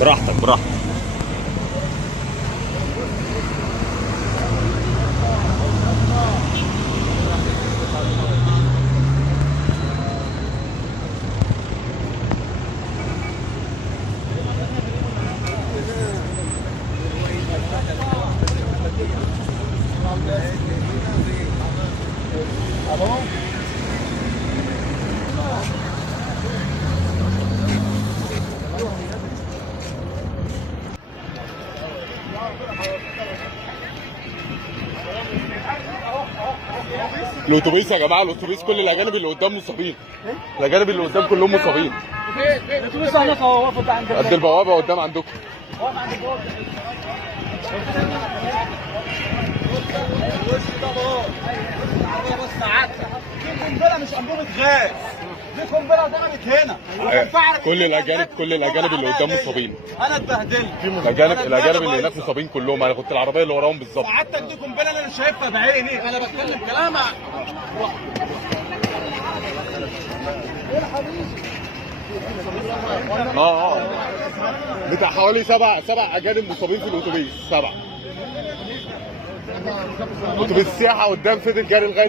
براحتك براحتك. الاتوبيس يا جماعه، الاتوبيس كل الاجانب اللي قدام مصابين. الاجانب اللي قدام كلهم مصابين. الاتوبيس هناك اهو واقف عند قد البوابه قدام عندكم. واقف عند البوابه. بص ساعات دي قنبله مش انبوبه غاز، دي قنبله ضربت هنا. كل الاجانب اللي قدام مصابين. انا اتبهدلت. الاجانب اللي هناك مصابين كلهم. انا كنت العربيه اللي وراهم بالظبط. سعادتك دي قنبله انا مش شايفها بعيني، انا بتكلم كلام. بتاع حوالي سبع اجانب مصابين في الاتوبيس. 7 اتوبيس السياحه قدام فضل جاري لغايه